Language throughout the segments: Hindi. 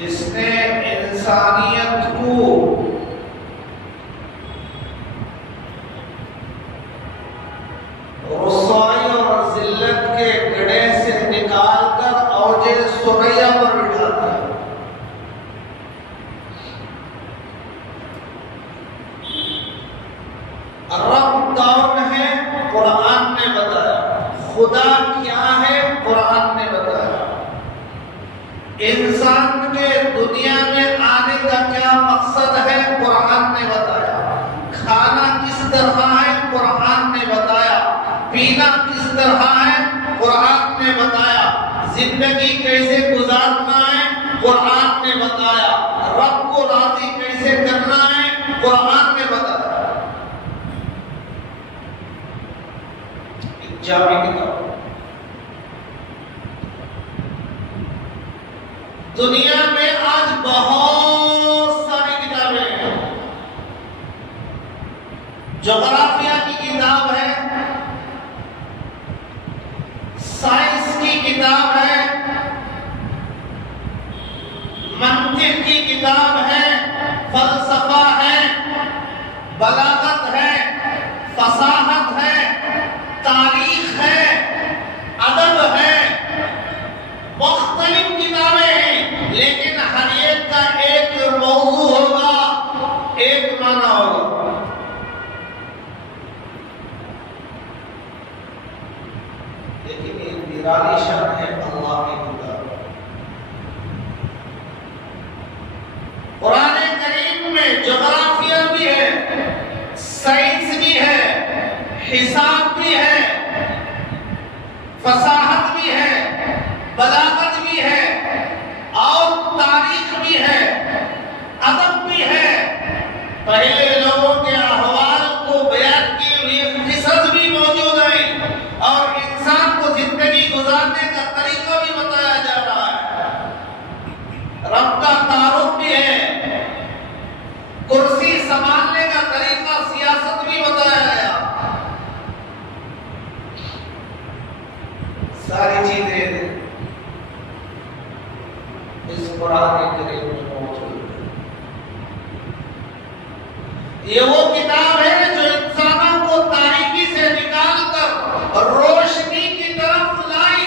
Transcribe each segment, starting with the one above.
जिसने इंसानियत को रुसवाई और जिल्लत के गड्ढे से निकालकर औजे सुरैया पर बिठा दिया। रब कौन है कुरान ने बताया, खुदा क्या है कुरान ने बताया, इंसान के दुनिया में आने का क्या मकसद है कुरान ने बताया, खाना किस तरह है कुरान ने बताया, पीना किस तरह है कुरान ने बताया, जिंदगी कैसे गुजारना है कुरान ने बताया, रब को राजी कैसे करना है कुरान ने बताया। जामी किताब दुनिया में आज बहुत सारी किताबें हैं। ज्योग्राफिया की किताब है, साइंस की किताब है, मंतिक की किताब है, फलसफा है, बलागत है, फसाहत है, तारीख है, अदब है, मुख्तलिफ किताबें हैं, लेकिन हर एक का एक मौजू होगा, एक माना होगा। लेकिन ये निराली शान है अल्लाह की किताब। कुरान करीम में ज्योग्राफिया भी है, साइंस भी है, हिसाब भी है, फसाहत भी है, बलागत भी है, और तारीख भी है, अदब भी है। पहले लोगों के अहवाल को बयान किए हुए किस्से भी मौजूद हैं और इंसान को जिंदगी गुजारने का तरीका भी बताया जा रहा है। रब का तारुफ भी है, कुर्सी संभालने का तरीका, सियासत भी बताया गया। सारी चीजें इस कुरान करीम में मौजूद है। ये वो किताब है जो इंसानों को तारीकी से निकालकर रोशनी की तरफ लाई।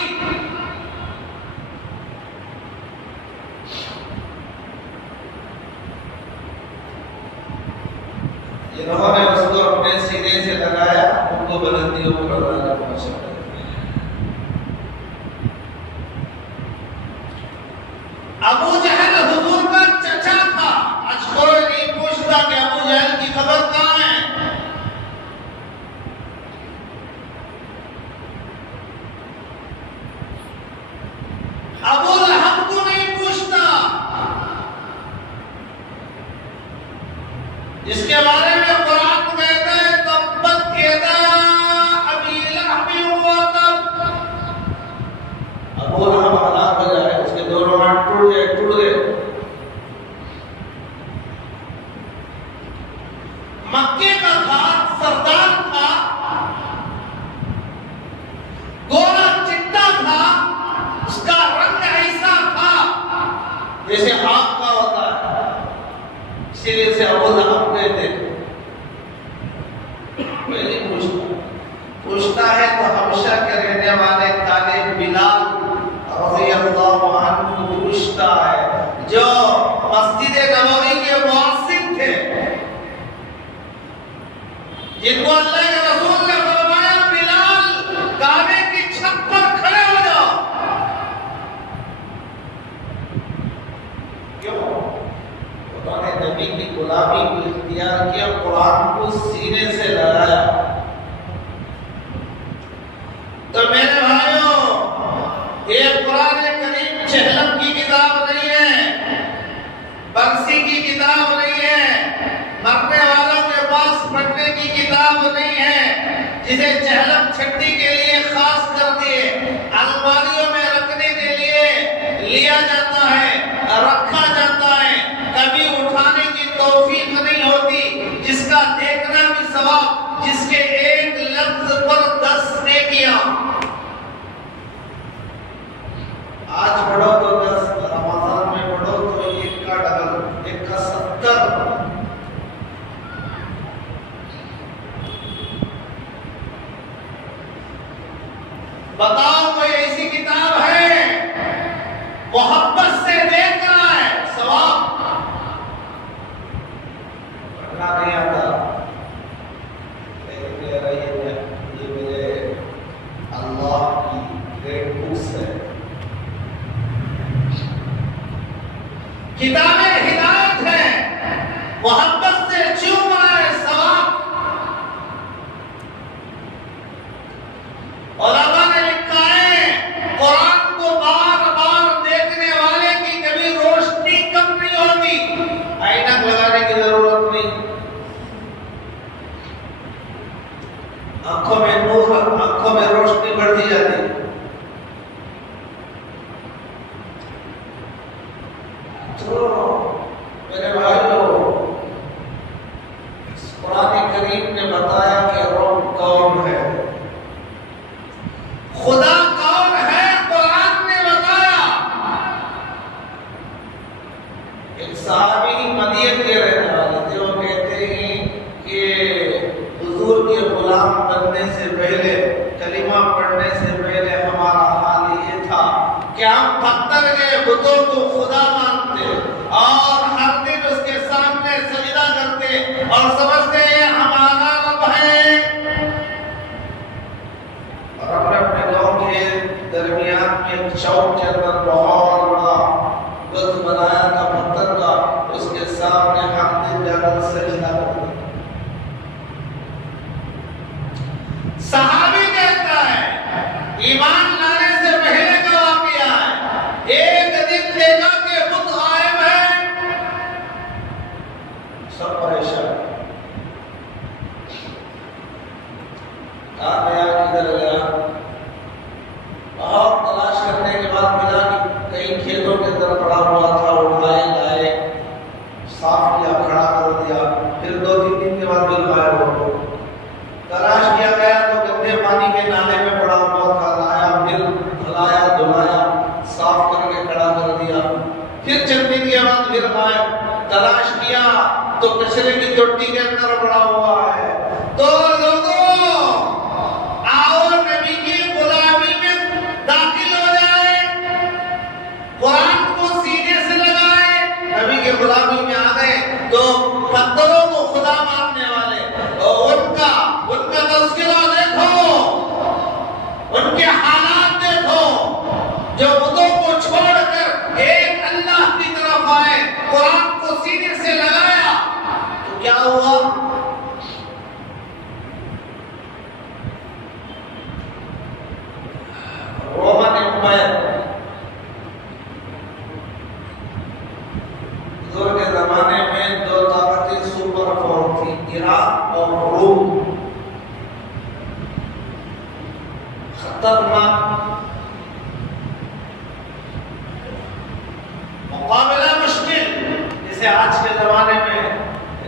जिन्होंने उसको अपने सीने से लगाया उनको बुलंदियों पर अल्लाह ने पहुंचाया। अबू जहल हुजूर का चचा था। आज कोई नहीं पूछता कि अबू जहल की खबर कहाँ है। अबू लहब को नहीं पूछता, जिसके बारे में कुरान कहता है तब्बत यदा अबी लहब व तब। अबू लहब हलाक हो जाए, उसके दोनों हाथ टूट गए। मक्के का था, सरदार था, गोरा चिट्टा था, उसका रंग ऐसा था जैसे आग का होता है, इसीलिए से अबू लहब कहते थे। मैं नहीं पूछता है तो हमेशा के रहने वाले काले बिलाल रज़ी अल्लाहु अन्हु पूछता है, जो मस्जिद नबवी के मुअस्सिस थे, जिनको अल्लाह के रसूल ने फरमाया बिलाल काबे की छत पर खड़े हो जाओ। क्यों? उन्होंने नबी की गुलामी को इख्तियार किया, कुरान को सीने से लगाया। तो मेरे भाइयों, ये कुरान करीम चहलम की किताब नहीं है, बंसी की किताब नहीं है, मरने वालों के पास पढ़ने की किताब नहीं है, जिसे चहलम छट्टी के लिए खास कर दिए अलमारियों में रखने के लिए लिया जाता है, रखा जाता है, कभी उठाने की तौफीक नहीं होती, जिसका देखना भी सवाब, जिसके एक लफ्ज पर 10 नेकियां। आज पढ़ो तो 10, रमजान में पढ़ो तो 1 का डबल, 1 का 70। बताओ कोई ऐसी किताब है मोहब्बत से देख रहा है, सवाब पढ़ना नहीं आता, लेकिन ये मेरे अल्लाह की ग्रेट बुक्स है। किताबें हिदायत है, मोहब्बत से चूम रहा है, सवाब। उलमा ने लिखा है कुरान को बार बार देखने वाले की कभी रोशनी कम नहीं होती, ऐनक लगाने की जरूरत नहीं, आंखों में नूर, आंखों में रोशनी बढ़ती जाती है। तो मेरे भाइयों, कुरान करीम ने बताया कि रब कौन है, खुदा कौन है, कुरान ने बताया। एक सहाबी मदीना के रहने वाले थे, वो कहते हैं कि और समझते हैं हमारा रब है। और अपने अपने गांव के दरमियान में एक चौक के अंदर बहुत बड़ा बुत बनाया था पत्थर का, उसके सामने हक दिन जाकर सजदा करते। सहाबी कहता है ईमान लाने से पहले का वाकया है, एक दिन देखा कि बुत गायब है, सब परेशान, कहाँ गया किधर गया। बहुत तलाश करने के बाद मिला कि कई खेतों के अंदर पड़ा हुआ था, उठाए लाए, साफ किया, खड़ा कर दिया, फिर 2-3 दिन के बाद बिल गायब हो गया। तलाश किया गया तो गंदे पानी के नाले में पड़ा हुआ था, लाया, फिर धुलाया धुलाया, साफ करके खड़ा कर दिया, फिर चंद दिन के बाद फिर गायब। तलाश किया तो कचरे की टोटी के अंदर पड़ा हुआ है। तो लोगों आओ नबी की गुलामी में दाखिल हो जाए, कुरान को सीने से लगाए, नबी के गुलामी में आ गए तो पत्थरों को खुदा मानने वाले उनका तज़किरा देखो, उनके हालात देखो, जो बुतों को छोड़कर एक अल्लाह की तरफ आए, कुरान को सीने से लगाया तो क्या हुआ। रोमन एम्पायर के जमाने में 2 ताकतें सुपर पावर थी, ईरान और रोम। खतरनाक मुकाबला मुश्किल, जिसे आज के जमाने में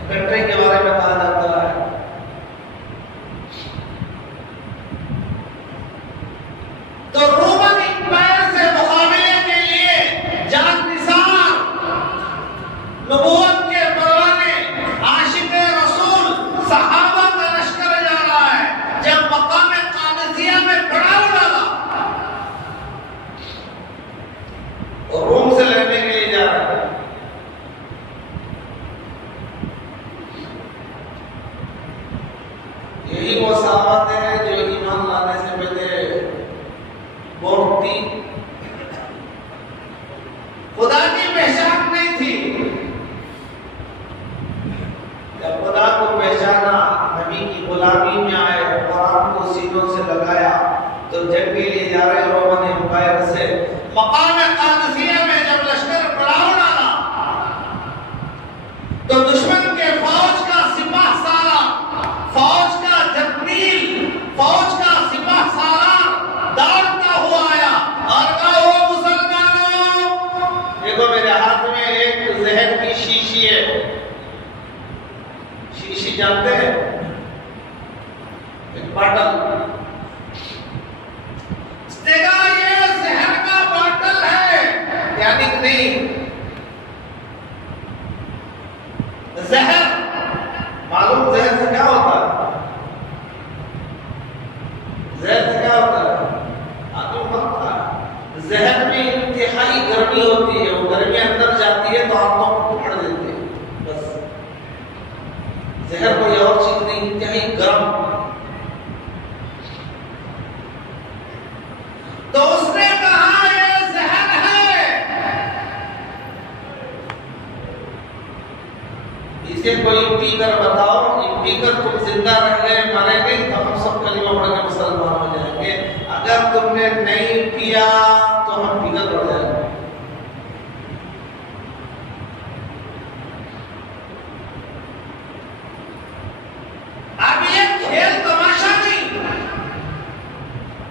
कंट्री के बारे में कहा जाता है। तो रोमन एम्पायर से मुकाबले के लिए जान निसार, नबूवत के परवाने, आशिक़े रसूल, सहाबा का लश्कर जा रहा है। जब मकाम कादिसिया में पड़ाव डाला और रोम से लड़ने के लिए जा रहा है। यही वो साहबा थे जो ईमान लाने से पहले बहुत थी, खुदा की पहचान नहीं थी। जब खुदा को पहचाना, नबी की गुलामी में आए, कुरान को सीनों से लगाया, तो जंग के लिए जा रहे रोमन एम्पायर से मकाम कादिसिया में जब लश्कर पड़ाव डाला तो दुश्मन के फौज का सिपाह सालार, फौज का जर्नील, फौज का सिपाह सालार दौड़ता हुआ आया और कहा, ओ मुसलमानों, देखो मेरे हाथ में एक जहर की शीशी है। शीशी जानते हैं? एक बॉटल। देखा ये जहर का बॉटल है, यानी कि नहीं जहर। मालूम जहर से क्या होता है? जहर से क्या होता है? आदमी मरता है। जहर में इंतहाई गर्मी होती है, वो गर्मी अंदर जाती है तो आंतों को पकड़ देती है, बस। जहर कोई और चीज नहीं, इंतहाई गर्म। तो उसने कहा ये जहर है, इसे कोई पीकर बताओ, पीकर तुम जिंदा रह गए, मरे नहीं, तो हम सब कलीमा पढ़ के मुसलमान हो जाएंगे। अगर तुमने नहीं पिया तो हम पीकर पड़ जाएंगे। अब ये खेल तमाशा नहीं,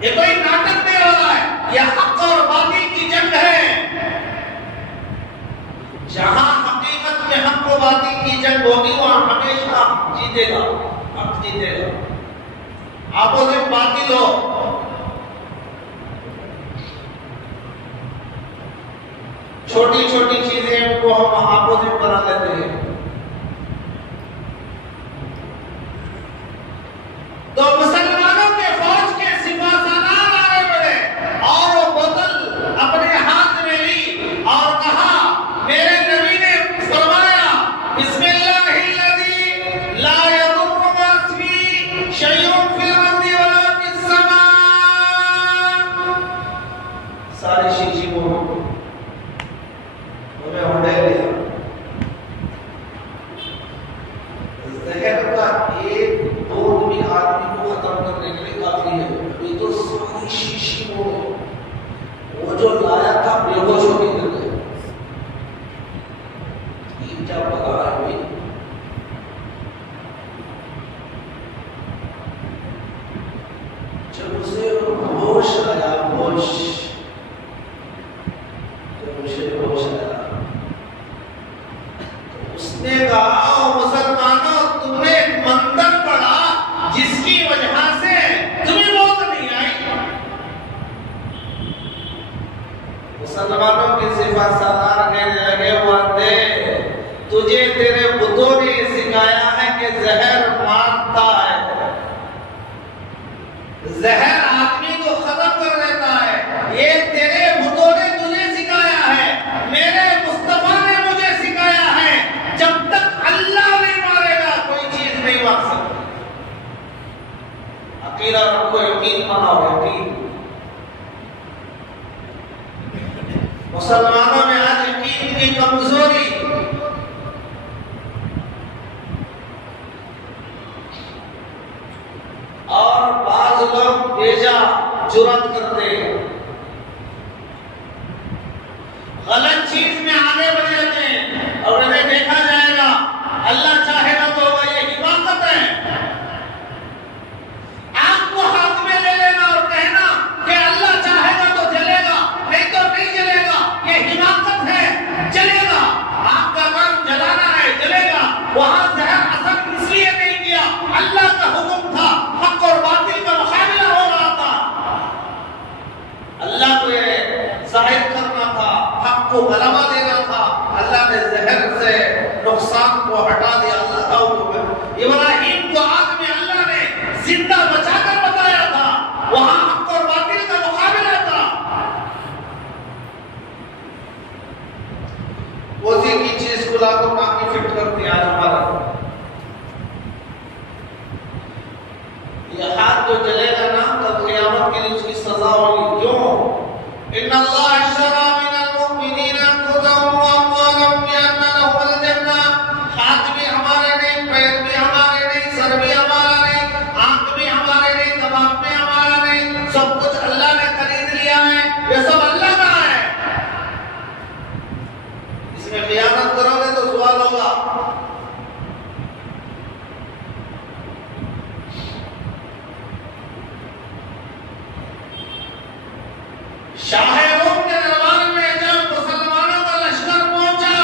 ये कोई नाटक नहीं हो रहा है, ये हक और बातिल की जंग है। जहां हकीकत में हक और बातिल की जंग होगी वहां हमेशा जीतेगा, हक जीतेगा। अपोजिट बातिल हो, छोटी छोटी चीजें को हम अपोजिट बना लेते हैं। तो मुसलमानों के फौज के सिपाह सालार आगे बढ़े और वो बोतल अपने हाथ में ली और कहा, मेरे नबी ने फरमाया, बिस्मिल्लाहिल्लज़ी क्या बता है? जब उसे होश आया, होश, जब उसे होश आया तो उसने कहा, मुसलमानों, तुमने एक मंत्र पढ़ा जिसकी वजह से तुम्हें मौत नहीं आई। मुसलमानों की सिफत सलार कहने लगे, बंदे, तुझे तेरे बुतों ने सिखाया है कि जहर मारता है, जहर आदमी को खत्म कर देता है। ये तेरे बुतों ने तुझे सिखाया है, मेरे मुस्तफा ने मुझे सिखाया है, जब तक अल्लाह नहीं मारेगा कोई चीज नहीं मार सकती। अकीदा रखो, यकीन बनाओ, यकीन। मुसलमानों में आज यकीन की कमजोरी, और बाज लोग बेजा जुर्रत करते हैं, गलत चीज में आगे बढ़ जाते हैं, और उन्हें देखा जाएगा अल्लाह चाहेगा तो होगा। ये हिमाकत है। आपको हाथ में ले लेना और कहना कि अल्लाह चाहेगा तो जलेगा, नहीं तो नहीं जलेगा, ये हिमाकत है। जलेगा, आपका काम जलाना है, जलेगा। वहां जहर असर इसलिए नहीं किया, अल्लाह का हुक्म था, हक और बातिल का मुकाबला हो रहा था, अल्लाह को ये जाहिर करना था, हक को गलबा देना था। अल्लाह ने जहर से नुकसान को हटा दिया। अल्लाह का हुक्म है। इब्राहिम को आग में अल्लाह ने जिंदा बचाकर बताया था, वहां हक और बातिल का मुकाबला था। उसी की चीज को लाकर काफी फिट करती है आज हमारा। ये हाथ जो जलेगा ना, तब क़यामत के लिए उसकी सजा होगी। क्यों? इन्नल्लाह अशरा मिनल मुमिनीना अंफुसहुम व अमवालहुम बिअन्ना लहुमुल जन्नह। हाथ भी हमारे नहीं, पैर भी हमारे नहीं, सर भी हमारा नहीं, आंख भी हमारे नहीं, दिमाग भी हमारा नहीं, सब कुछ अल्लाह ने खरीद लिया है। ये सब अल्लाह का है। इसमें खियानत करोगे तो सवाल होगा। शाह रोम के दरबार में जब मुसलमानों का लश्कर पहुंचा,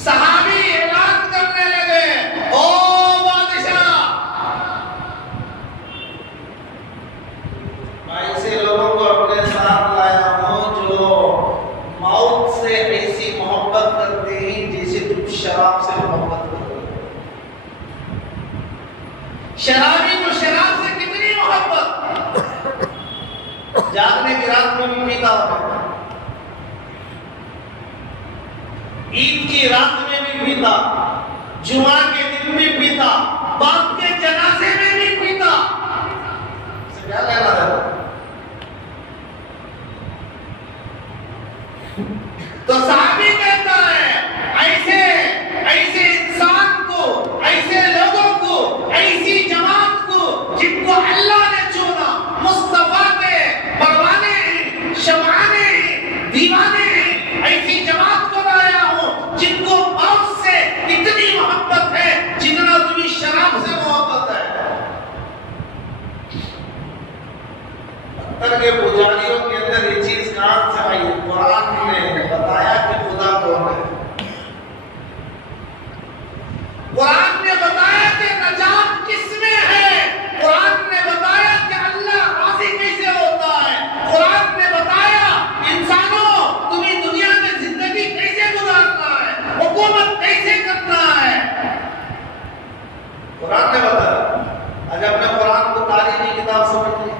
सहाबी ऐलान करने लगे, ओ बादशाह, ऐसे लोगों को अपने साथ लाया हूं जो मौत से ऐसी मोहब्बत करते हैं जैसे तुम शराब से मोहब्बत करते हो। शराबी को शराब से कितनी मोहब्बत, जागने की रात में भी पीता होगा, ईद की रात में भी पीता, जुमा के दिन भी पीता, बाप के जनाजे में भी पीता। क्या लेना है? तो साहबी कहता है, ऐसे ऐसे इंसान को, ऐसे लोगों को, ऐसी जमात को जिनको अल्लाह ने चुना, मुस्तफा के परवाने हैं, शमाने हैं, दीवाने हैं, ऐसी जमात को लाया हूं जिनको मौत से इतनी मोहब्बत है जितना तुम्हें शराब से मोहब्बत है। पत्थर के पुजारियों के अंदर ये चीज कहां से आई? कुरान ने बताया कि खुदा कौन है। कुरान ने बताया कि नजात किसमें है। कुरान ने बताया कि अल्लाह राज़ी कैसे होता है। कुरान ने बताया इंसानों, तुम्हें दुनिया में जिंदगी कैसे गुजारना है, हुकूमत कैसे करना है, कुरान ने बताया। आज अपने कुरान को तारीखी किताब समझ ली,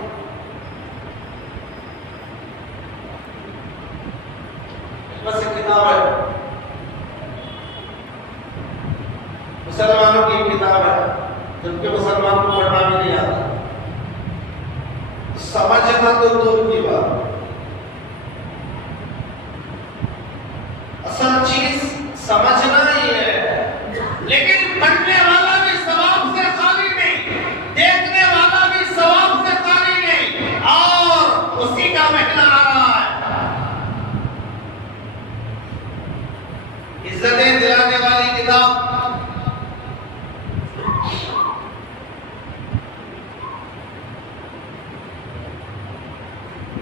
बस एक किताब है, मुसलमानों की किताब है, जबकि मुसलमानों को पढ़ना भी नहीं आता, समझना तो दूर की बात। असल चीज समझना ही है, लेकिन पढ़ने वाला भी सवाब से खाली नहीं, देखने वाला भी सवाब से खाली नहीं, और उसी का महीना आ रहा है। इज्जतें दिलाने वाली किताब।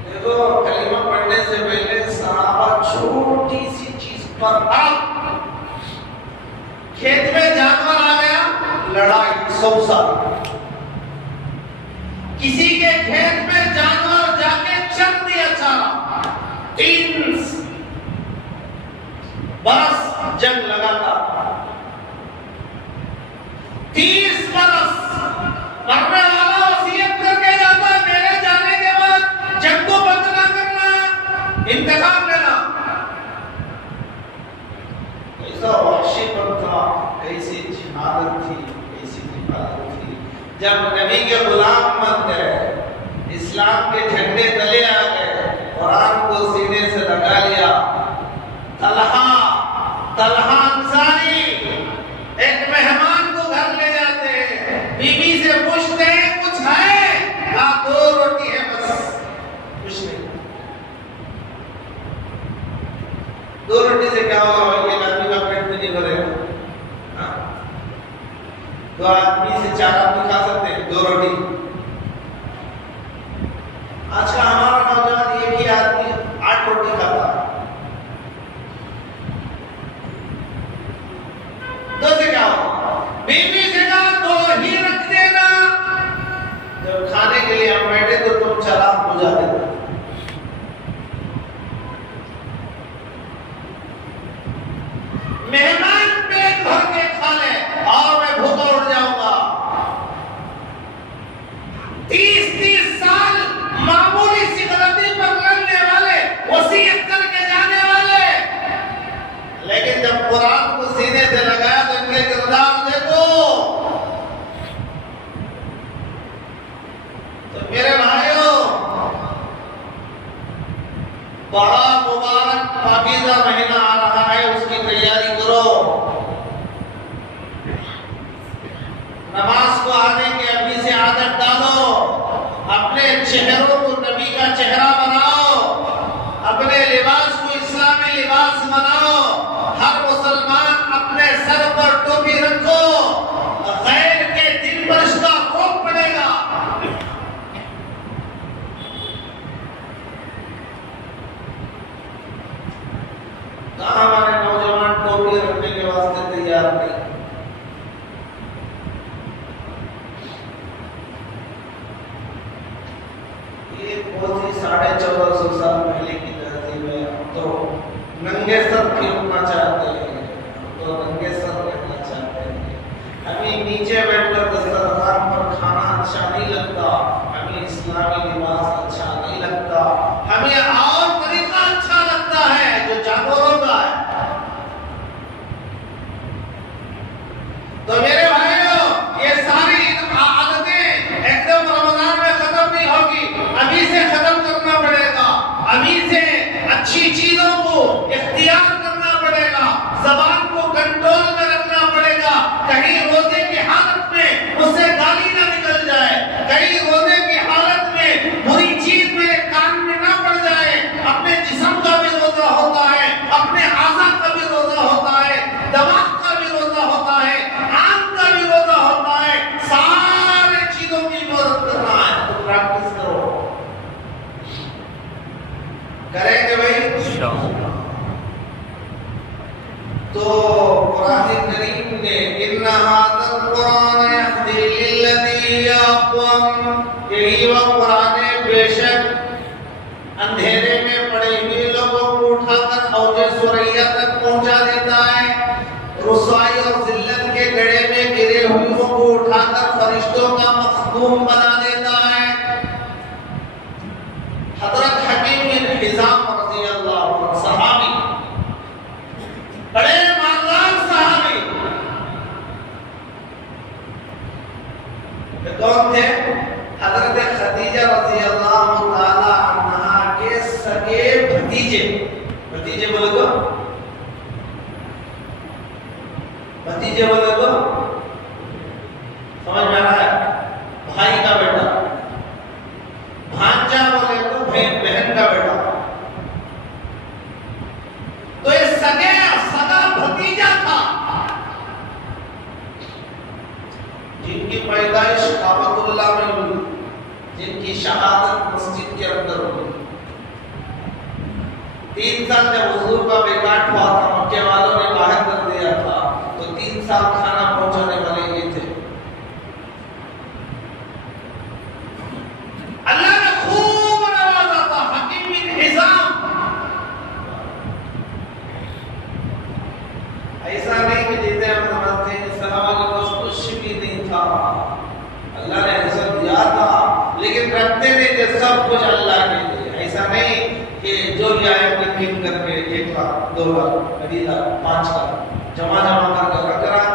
देखो, कलीमा पढ़ने से पहले सहाबा छोटी सी चीज पर खेत में जानवर आ गया, लड़ाई 100 साल। किसी के खेत में जानवर जाके चल दिया चारा, 3 बरस जंग लगातार, 30 बरस मरने वाला वसीयत करके जाता है, मेरे जाने के बाद जंग को बंद ना करना, इंतकाम लेना। कैसा वहशीपन था, कैसी जिहादत थी, कैसी हिफाजत थी। जब नबी के गुलाम बन गए, इस्लाम के झंडे तले आ गए, कुरान को सीने से लगा लिया, तलहा अंसारी एक मेहमान को घर ले जाते हैं, बीवी से पूछते हैं कुछ है? हाँ, 2 रोटी है बस, कुछ नहीं। 2 रोटी से क्या होगा? एक आदमी का पेट भी नहीं भरेगा। 2 आदमी से 4 आदमी खा सकते हैं 2 रोटी। आज का हमारा नौजवान एक ही आदमी 8 रोटी खाता है। 2 से क्या होगा? बीवी से कहा 2 ही रख देना, जब खाने के लिए हम बैठे तो तुम चालाक हो जाते हो। मेहमान पेट भर के खा ले और मैं भूखा उठ जाऊंगा। 30-30 साल मामूली सी गलती पर लड़ने वाले, वसीयत करके जाने वाले, लेकिन जब कुरान को सीने से लगाया तो इनके किरदार देखो। तो मेरे भाइयों, बड़ा मुबारक पाकीज़ा महीना आ रहा है, उसकी तैयारी करो। नमाज को आने की अभी से आदत डालो, अपने चेहरों को नबी का चेहरा बनाओ, अपने लिबास को इस्लामी लिबास बनाओ। हर मुसलमान अपने सर पर टोपी रखो, गैर के दिन पर इसका रोक पड़ेगा। कहाँ हमारे नौजवान टोपी रखने के वास्ते तैयार नहीं। ये बहुत ही 1450 साल पहले की तहजीब है। हम तो नंगे सर फिरना चाहते हैं, तो नंगे सर रहना चाहते हैं। हमें नीचे बैठकर दस्तरखान पर खाना अच्छा नहीं लगता, हमें इस्लामी लिबास अच्छा नहीं लगता, हमें और तरीका अच्छा लगता है जो जानवरों का है। तो मेरे भाइयों, ये सारी आदतें एकदम रमजान में खत्म नहीं होगी, अभी से खत्म करना पड़ेगा। अभी से अच्छी चीजों को इख्तियार करना पड़ेगा, ज़बान को कंट्रोल में रखना पड़ेगा। कहीं रोजे की हालत में उससे गाली ना निकल जाए, कहीं रोजे की हालत में बुरी चीज मेरे कान में ना पड़ जाए। अपने जिस्म का भी रोजा होता है, अपने आज़ा का भी रोजा होता है, दिमाग का भी रोजा होता है, आंख का भी रोजा होता है। सारे चीजों की इबादत करना है, तो प्रैक्टिस करो। करेंगे भाई? तो कुरान करीम ने इन्ना हाज़ल कुरान यहदी लिल्लज़ी हिय अक़वम, यही वह कुरान है बेशक अंधेरे में पड़े हुए लोगों को उठाकर औजे सुरैया तक पहुंचा देता है, रुसवाई और जिल्लत के गड्ढे में गिरे हुओं को उठाकर फरिश्तों का मखदूम बना देता है। हज़रत हकीम बिन हिज़ाम रज़ी अल्लाह अन्हु सहाबी, बड़े मालदार सहाबी, कौन थे? हज़रत खदीजा रज़ी अल्लाह तआला अन्हा के सगे भतीजे। भतीजे बोले तो, भतीजे बोले तो समझ में आ रहा है? भाई का बेटा। भांजा बोले तो बहन का बेटा। तो ये सगे सगा ऐसा नहीं कि जैसे हम समझते हैं सहाबा के पास कुछ भी नहीं था, अल्लाह ने ऐसा दिया था, लेकिन रखते नहीं थे सब कुछ अल्लाह के लिए। ऐसा नहीं कि जो लिया है अपनी गिन करके 1 लाख 2 लाख 2.5 लाख 5 लाख जमा कर रख रहा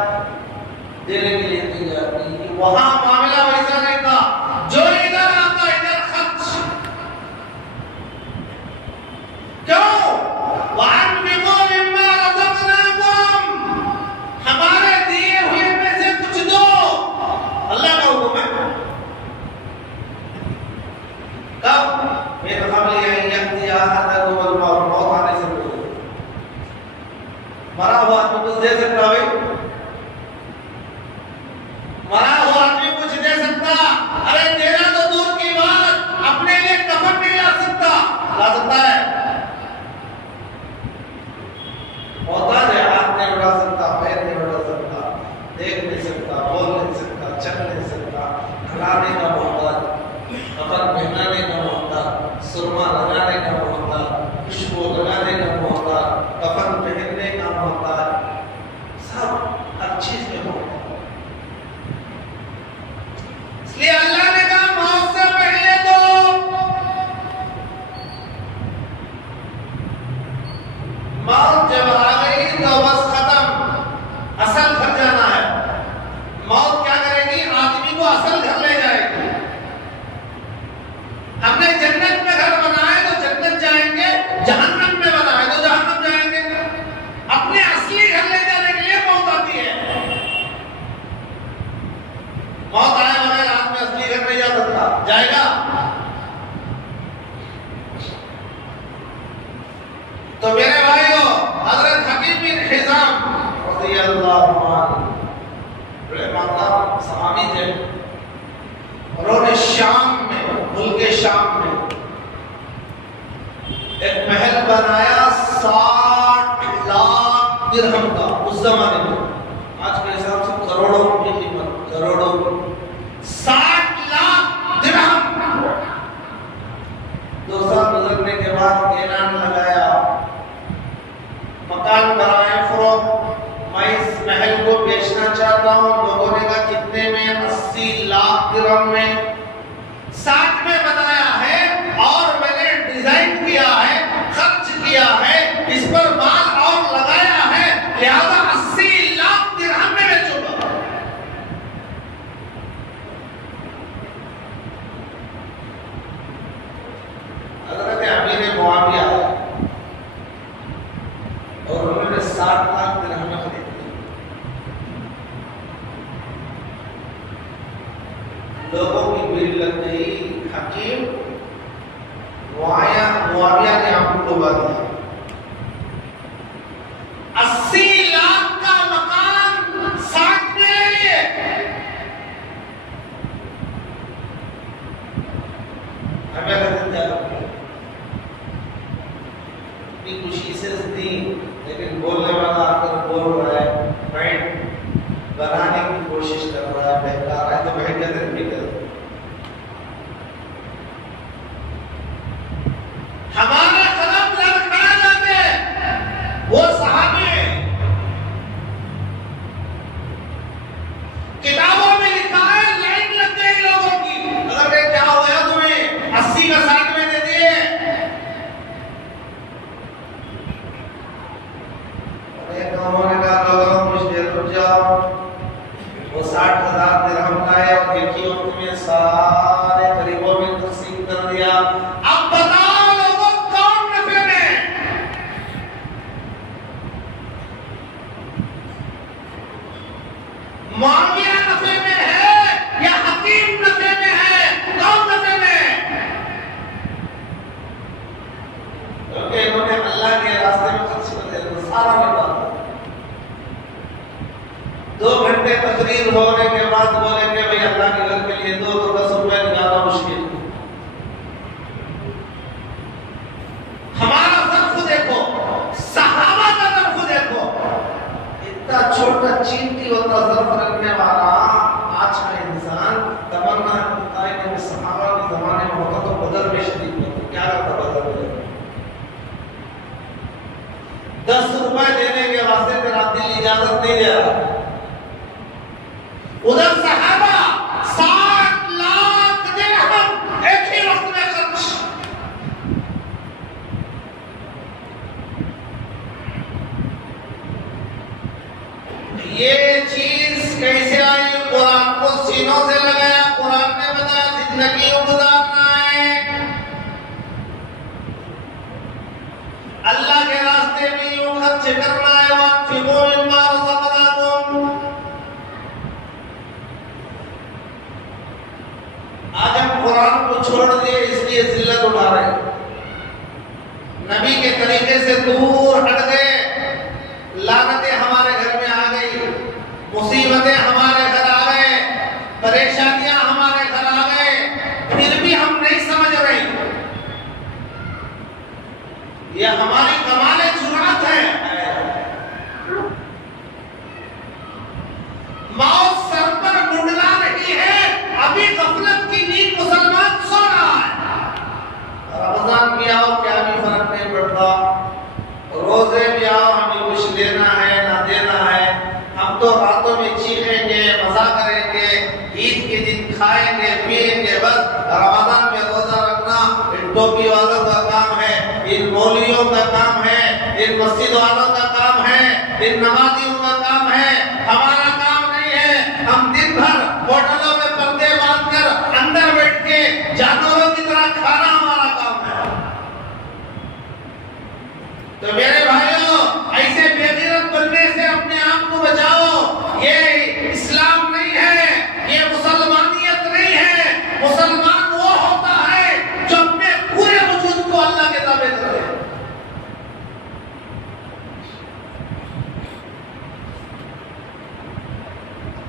देने के लिए तैयार नहीं। वहां मामला वैसा नहीं था, जो इधर आता इधर खर्च। क्यों? वअनफिकू मिम्मा रज़क़नाकुम, हमारे दिए हुए में से कुछ दो। अल्लाह का हुक्म है। कब? मेरे क़ब्ल यअती अहदकुमुल मौत आने से पहले। मरा हुआ आदमी कुछ दे सकता भाई? मरा हुआ आदमी कुछ दे सकता? अरे देना तो दूर की बात, अपने लिए कफन नहीं ला सकता। ला सकता है? मोहताज है, हाथ नहीं उड़ा सकता, पैर नहीं उड़ा सकता, देख नहीं सकता, बोल नहीं सकता, चल नहीं सकता, खिलाने का मोहताज, कफन पहनाने का मोहताज, सुरमा लगाने का मोहताज, खुशबू लगाने का मोहताज, कफन पहनने का मोहताज, सब हर चीज में मोहताज। इसलिए अल्लाह ने कहा मौत से पहले दो। मौत जब आ गई तो बस खत्म, असल घर जाना है। मौत क्या करेगी? आदमी को असल घर ले जाएगी। हमने जन्नत में घर बनाए तो जन्नत जाएंगे, जहन्नम में बनाए तो जहन्नम जाएंगे। अपने असली घर ले जाने के लिए मौत आती है। मौत आए बगैर आदमी असली घर नहीं जा सकता। जाएगा? तो मेरे भाइयों, हजरत हकीम बिन हिज़ाम रज़ियल्लाहु अन्हु बड़े मानदार सहाबी थे। उन्होंने शाम में, मुल्क शाम में एक महल बनाया 60 लाख दिरहम का। उस जमाने में आज के हिसाब से करोड़ों की कीमत, करोड़ों 60 लाख दिरहम। 2 साल गुजरने के बाद ऐलान लगाया, मकान बनाए फरोख्त, मैं इस महल को बेचना चाहता हूँ। लोगों ने कहा कितने में? 80 लाख दिरहम में। 60 में बनाया है और मैंने डिजाइन किया है, खर्च किया है, इस पर माल और लगाया है, लिहाजा 80 लाख दिरहम में बेचूंगा। हज़रत अमीर मुआविया और उन्होंने 60 लाख दिरहम में खरीद लिया। लोगों की भीड़ लग गई। हकीम मुआविया ने आपको डुबा दिया। 80 लाख का मकान 60 में ले लिए। हमें इतनी खुशी से दी, लेकिन बोलने वाला आकर बोल रहा है, पॉइंट बनाने की कोशिश कर रहा है, बहका रहा है, तो बहक जाते निकल। हमारा कदम लड़खड़ा जाते। वो सहाबी किताबों में लिखा है, लाइन लग गई लोगों की। अगर मैं क्या हो गया तुम्हें? 80 का 60 में दे दिए। उन्होंने कहा लोगों कुछ देर रुक जाओ। वो 60,000 दिरहम लाए और एक ही वक्त में सारे गरीबों में तकसीम कर दिया। अब बताओ लोगों कौन नफे में? मुआविया नफे में है या हकीम नफे में है? कौन नफे में? क्योंकि इन्होंने अल्लाह के रास्ते में खर्च कर दिया तो सारा निकाल। 2 घंटे तकरीर होने के बाद बोलेंगे भाई अल्लाह के घर के लिए 2 तो 10 रुपए निकालना मुश्किल। हमारा ज़र्फ देखो, सहाबा का ज़र्फ देखो। इतना छोटा चींटी होता ज़र्फ रखने वाला आज का इंसान तमन्ना करता है कि सहाबा के ज़माने में होता तो बदर में शरीक होता। क्या करता बदर में? 10 रुपए देने के वास्ते तेरा दिल इजाजत नहीं दे रहा। उधर सहाबा 7 लाख दिरहम एक ही वक्त में खर्च। ये चीज कैसे आई? कुरान को सीनों से लगाया, कुरान ने बताया जिंदगी गुजारना है, अल्लाह के रास्ते में यूं खर्च करना है। वांफिकू मिम्मा रज़क़नाकुम। आज हम कुरान को छोड़ दिए इसलिए जिल्लत उठा रहे हैं, नबी के तरीके से दूर हट गए, लानतें हमारे घर में आ गई, मुसीबतें हमारे घर आ गए, परेशानियां हमारे घर आ गए, फिर भी हम नहीं समझ रहे। ये हमारी कमाल जुरात है। मौत सर पर मुंडला रही है, अभी गफलत की नींद मुसलमान सो रहा है। रमजान भी आओ क्या भी फर्क नहीं पड़ता, रोजे भी आओ हमें कुछ लेना है ना देना है, हम तो रातों में चीखेंगे, मजा करेंगे, ईद के दिन खाएंगे पिएंगे। बस रमजान में रोजा रखना इन टोपी वालों का काम है, इन मौलवियों का काम है, इन मस्जिद वालों का काम है, इन नमाजियों का काम है, हमारा काम नहीं है। हम दिन भर होटलों में पर्दे बांधकर अंदर बैठ के जानवरों की तरह खाना हमारा काम है। तो मेरे भाइयों, ऐसे बेगैरत बनने से अपने आप को बचाओ। ये इस्लाम नहीं है, ये मुसलमानियत नहीं है। मुसलमान वो होता है जो अपने पूरे वजूद को अल्लाह के ताबे करे।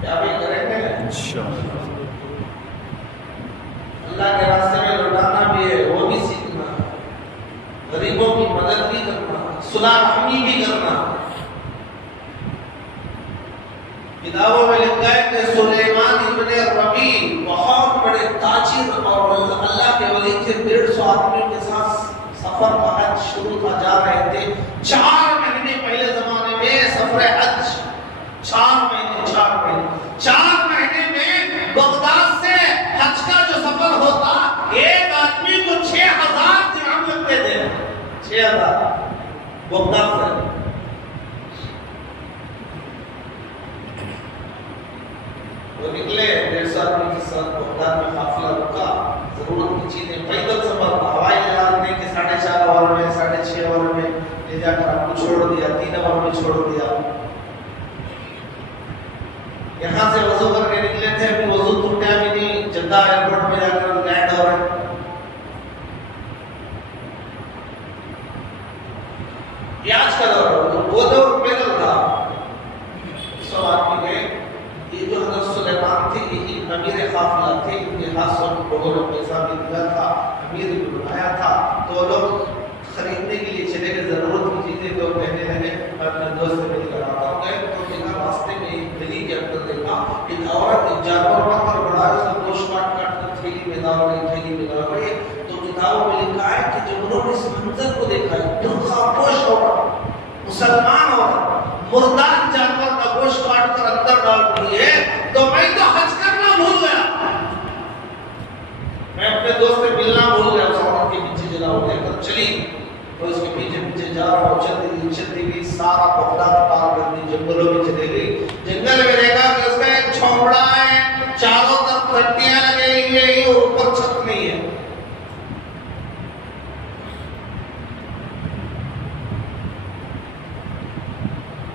क्या भी करेंगे अल्लाह के रास्ते में लौटाना भी है, वो भी सीखना, गरीबों की मदद भी करना, सुलह रहमी भी करना। किताबों में लिखा है कि सुलेमान इब्ने रबी बहुत बड़े ताजिर और अल्लाह के वली थे। 150 आदमियों के साथ सफर का हज शुरू था, जा रहे थे। 4 महीने पहले जमाने में सफर हज, 4 महीने में बगदाद से हज का जो सफर होता, एक आदमी को 6000 दिरहम लगते थे। 6000 बगदाद से। वो निकले 150 आदमी के साथ बगदाद में काफिला रुका। जरूरत की चीजें पैदल सफर, हवाई जहाज ने कि 4.5 आवर में 6.5 आवर में ले जाकर आपको छोड़ दिया, 3 आवर में छोड़ दिया। यहाँ से वजू करके निकले थे, अभी वजू टूटा भी नहीं, जद्दा एयरपोर्ट में जाकर लैंड हो रहे। आज का दौर, वो दौर पैदल था। 100 आदमी गए। ये जो हज़रत सुलेमान थे, ये अमीर काफिला थे, इनके हाथ से लोगों ने पैसा भी दिया था, अमीर भी बनाया था। तो लोग खरीदने के लिए चले गए, जरूरत की चीजें तो कहने लगे अपने दोस्त से मिलकर आता हूँ। गए तो देखा रास्ते में एक गली के अंदर देखा एक औरत एक जानवर पकड़ बड़ा है, उसका गोश्त काट कर थैली में डाल रही, थैली में डाल रही। तो किताबों में लिखा है कि जब उन्होंने इस मंजर को देखा, एकदम खामोश हो रहा, मुसलमान हो रहा, मुर्दार जानवर का गोश्त काट कर अंदर डाल रही है, तो मैं तो हज करना भूल गया, मैं अपने दोस्त से मिलना भूल गया। उस औरत के पीछे चला हो गया, चली तो उसके पीछे पीछे जा रहा हूँ, चलती गई, सारा बगदाद पार कर दी, जंगलों में चले गई। जंगल में देखा कि उसका एक झोंपड़ा है, चारों तरफ पट्टियां लगी हुई है, ऊपर छत नहीं है।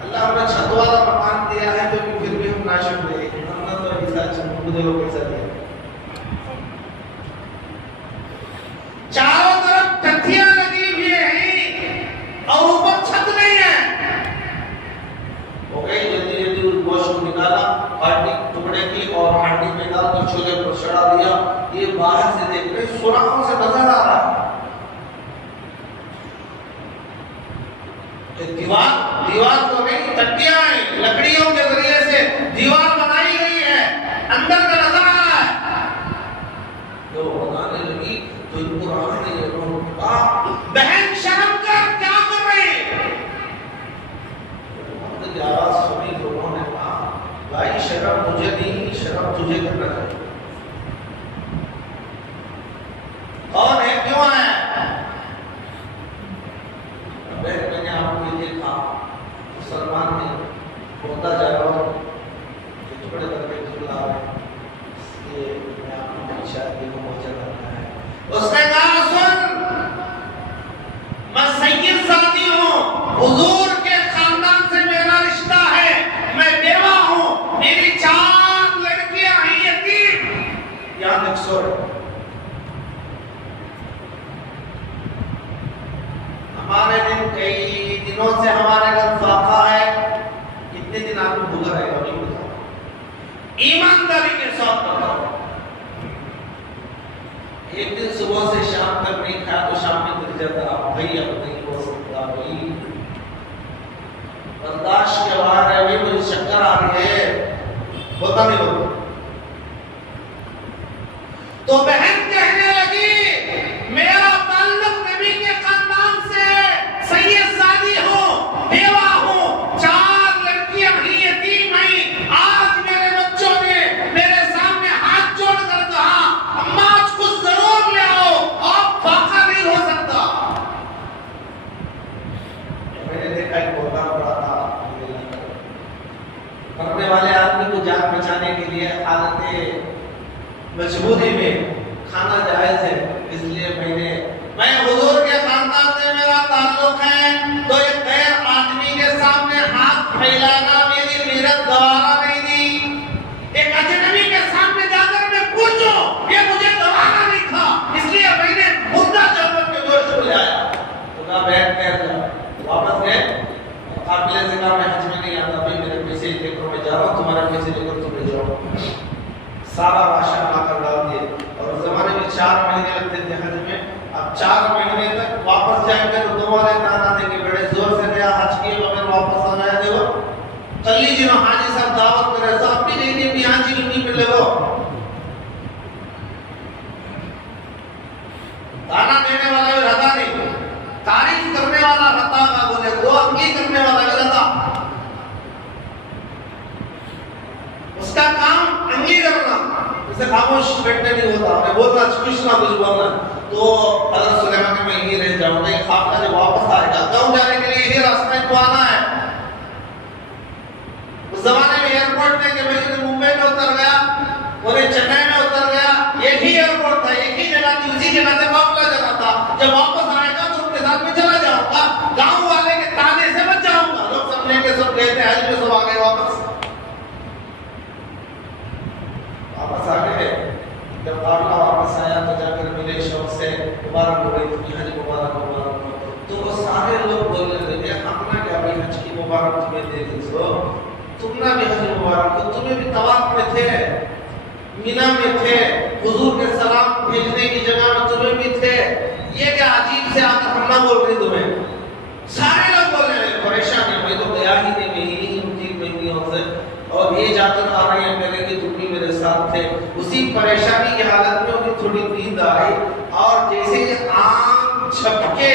अल्लाह ने छत वाला मकान दिया है, तो फिर भी हम नाशुक्र हैं। हमने तो ऐसा चमकदे को पैसा दिया। चारों तरफ टट्टियां लगी हुई हैं और ऊपर छत नहीं है। हो गई, जल्दी जल्दी उस गोश्त को निकाला, हांडी टुकड़े की और हांडी में डालकर चूल्हे पर चढ़ा दिया। ये बाहर से देख रहे, सुराखों से नजर आ रहा है। दीवार तो नहीं, टट्टियां हैं, लकड़ियों के जरिए से दीवार बनाई गई है, अंदर का नजर आ रहा है। तो बनाने लगी तो इनको राहत नहीं है। बहन शर्म कर, क्या कर रही है? आवाज तुझे करना चाहिए। कौन है, क्यों आया? मैंने आपको ये देखा मुसलमान ने होता जानवर टुकड़े करके झूला इसलिए मैं आपको शादी को पहुंचा करना है। उसने कहा सुन, मैं सैयद सादी हूँ, हुजूर के खानदान से मेरा रिश्ता है, मैं बेवा हूँ, मेरी 4 लड़कियां हैं यतीम। याद रखो, हमारे दिन कई दिनों से हमारे घर फाका है, कितने दिन आपको भूखा रहेगा नहीं बताओ, ईमानदारी के साथ बताओ। एक दिन सुबह से शाम तक नहीं खाया तो शाम में गिर जाता, भाई अब नहीं हो सकता भाई, बर्दाश्त के बाहर है भाई, मुझे शक्कर आ रही है, होता नहीं होता। तो बहन कहने लगी मेरा ताल्लुक नबी के खानदान से, सैयद सादी हूँ, बेवा हूँ, 4 लड़कियां भी यतीम हैं। आज मेरे बच्चों ने मेरे सामने हाथ जोड़ कर कहा अम्मा आज कुछ जरूर ले आओ, आप फाका नहीं हो सकता। मैंने देखा एक प्रोग्राम पड़ा था, मरने वाले आदमी को जान बचाने के लिए हालत मजबूरी में खाना जायज है, इसलिए मैं हुजूर के खानदान से मेरा ताल्लुक है, तो एक गैर आदमी के सामने हाथ फैलाना मेरी नीरत गवारा नहीं दी। एक अजनबी के सामने जाकर मैं पूछूं, ये मुझे गवारा नहीं था, इसलिए मैंने मुद्दा जानवर के गोश्त को ले आया। खुदा बैठ कर वापस गए, काफिले से कहा मैं हज में नहीं आता भाई, मेरे पैसे लेकर मैं जा रहा हूँ, तुम्हारे पैसे लेकर तुम ले जाओ। सारा राशन लाकर डाल दिए, और उस जमाने में 4 महीने लगते थे हज में। अब 4 महीने तक वापस जाएंगे तो 2 वाले ताना देंगे, बड़े जोर से गया हज किए बगैर वापस आना है। देखो कल्ली जी में हाजी साहब दावत करे, सब भी नहीं भी हाजी नहीं मिले वो ताना देने वाला भी रता नहीं, तारीफ करने वाला रता का बोले, 2 अंगी करने वाला भी रता, उसका काम अंगी करना, उसे खामोश बैठने नहीं होता, हमें बोलना कुछ ना कुछ बोलना। तो हज़रत सुलेमान ने मैं यहीं रह जाऊंगा, ये खाफिला जब वापस आएगा गांव जाने के लिए यही रास्ते को आना है। उस जमाने में एयरपोर्ट में कि मैं मुंबई में उतर गया और चेन्नई में उतर गया, एक ही एयरपोर्ट था, एक ही जगह थी, उसी जगह से काफिला जाना था। जब वापस आएगा तो उनके साथ में चला जाऊंगा, गांव वाले के ताने से बच जाऊंगा, लोग समझेंगे सब गए थे हज में, सब आ गए वापस आ गए। जब काफिला वापस आया तो जाकर मिले शौक से, मुबारक हो गई तुम्हें हज मुबारक मुबारक हो। तो वो सारे लोग बोलने लगे हमने क्या भाई हज की मुबारक तुम्हें दे दी, सो तुमने भी हज मुबारक हो, तुम्हें भी तवाफ में थे, मीना में थे, हुजूर के सलाम भेजने की जगह में तुम्हें भी थे, ये क्या अजीब से आकर हम ना बोल रहे तुम्हें। सारे लोग बोलने लगे परेशान है भाई, तो गया ही नहीं, मैं ही उनकी बेटियों से, और ये जाकर आ रहे हैं मेरे कि तुम भी मेरे साथ थे। उसी परेशानी की हालत में उन्हें थोड़ी नींद आई, और जैसे आम झपके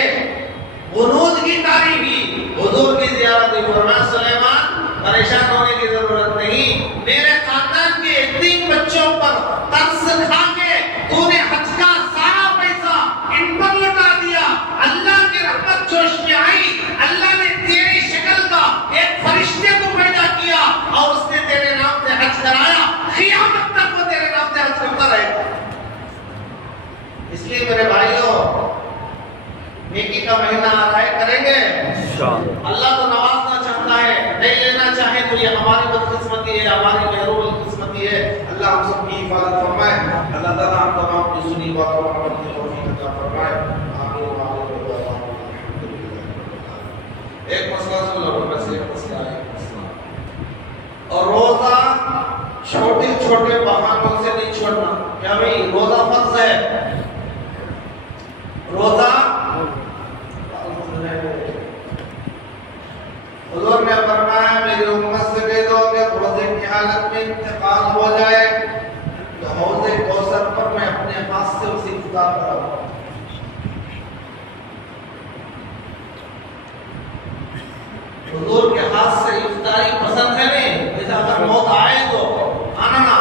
बुरूद की तारी भी हुजूर की ज़ियारत हुई। फरमाया सुलेमान परेशान होने की जरूरत नहीं, मेरे खानदान के 3 बच्चों पर तरस खा के तूने हज का सारा पैसा इन पर लौटा दिया, अल्लाह की रहमत जोश में आई, अल्लाह ने तेरी शक्ल का एक फरिश्ते को पैदा किया और उसने तेरे नाम से हज कराया, क़यामत तक वो तेरे नाम से हज करता रहेगा। इसलिए मेरे भाइयों नेकी का महीना आ रहा है, करेंगे अल्लाह तो नवाजना चाहता है, नहीं लेना चाहे तो ये हमारी बदकिस्मती है, हमारी बदकिस्मती है। अल्लाह हम सब की हिफाजत फरमाए, अल्लाह ताला हम तमाम की सुनी बातों पर अमल की तौफीक अता फरमाए। आमीन व आमीन। एक मसला सुन लो, बस एक मसला है, और रोजा छोटे छोटे बहानों से नहीं छोड़ना। क्या भाई रोजा फर्ज है, रोजा हुजूर ने फरमाया मेरी उम्मत से कह दो कि रोजे की हालत में इंतकाल हो जाए तो हौज़े कौसर पर मैं अपने हाथ से उसे इफ्तार कराऊंगा। हुजूर के हाथ से इफ्तारी पसंद है नहीं, जैसे अगर मौत आए तो आना ना,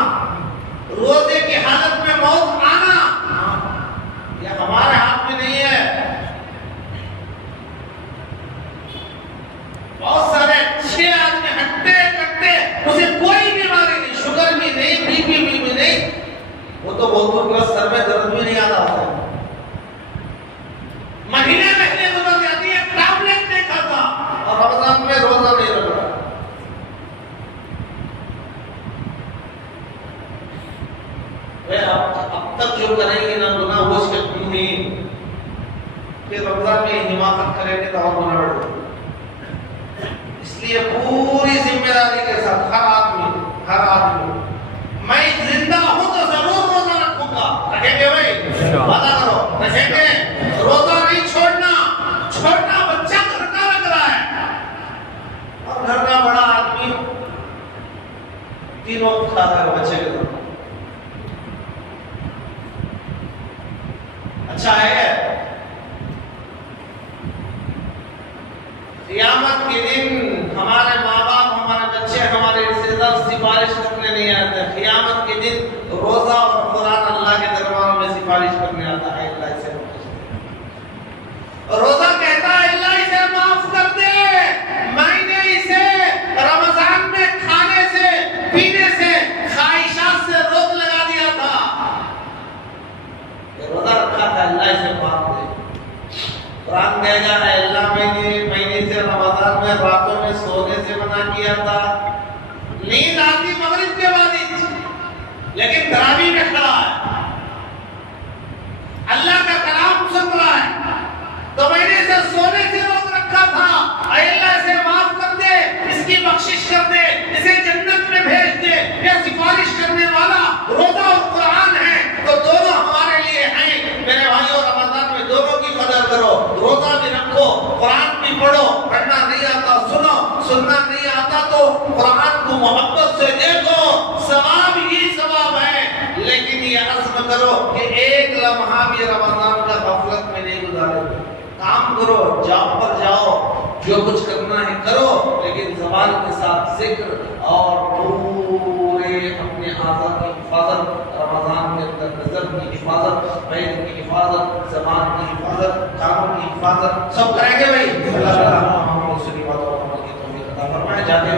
तो पूरा सर में दर्द भी नहीं आता होता, महीने महीने गुजर जाती है, टैबलेट नहीं खाता और रमजान में रोजा नहीं रख रहा। अब तक जो करेंगे ना गुनाह वो उसके नहीं, फिर रमजान में हिमाकत करेंगे तो और गुनाह बढ़ेगा। इसलिए पूरी जिम्मेदारी के साथ हर आदमी मैं जिंदा हूं तो जरूर रोजा रखूंगा। रखेंगे भाई, वादा करो रखेंगे, रोजा नहीं छोड़ना। छोटा बच्चा घर का रख रहा है और घर का बड़ा आदमी 3 वक्त खाता है बच्चे के साथ। अच्छा है, क़यामत के दिन हमारे माँ बाप, हमारे बच्चे, हमारे रिश्तेदार सिफारिश करने नहीं आते। क़यामत के दिन रोजा और कुरान अल्लाह के दरबार में सिफारिश करने आता है। अल्लाह इसे रोजा कहता है अल्लाह इसे माफ कर दे, मैंने इसे रमजान में खाने से पीने से ख्वाहिशात से रोक लगा दिया था, रोजा रखा था, अल्लाह इसे माफ दे। कुरान कहेगा अल्लाह मैंने इसे रमजान में रातों में सोने से मना किया था, नींद आती मगरिब के बाद ही, लेकिन तरावी में खड़ा है, अल्लाह का कलाम सुन रहा है, तो मैंने इसे सोने से रोक रखा था, अल्लाह इसे माफ कर दे, इसकी बख्शिश कर दे, इसे जन्नत में भेज दे। यह सिफारिश करने वाला रोजा और कुरान है, तो दोनों हमारे लिए हैं। मेरे भाइयों, रमजान में दोनों की कदर करो, रोजा भी रखो, कुरान भी पढ़ो। पढ़ना नहीं आता सुनो, सुनना नहीं आता तो कुरान को मोहब्बत से देखो, सवाब ही सवाब है। लेकिन ये अज़्म करो कि एक लम्हा भी रमजान का गफलत में नहीं गुजारोगे। काम करो, जॉब पर जाओ, जो कुछ करना है करो, लेकिन ज़बान के साथ जिक्र और पूरे अपने आज़ा की हिफाजत, रमजान के अंदर नज़र की हिफाजत, पैर की हिफाजत, ज़बान की हिफाजत, कानों की हिफाजत सब करेंगे भाई। अल्लाह ताला हम लोग से बातों को अमल की तौफीक अता फरमाए। जाते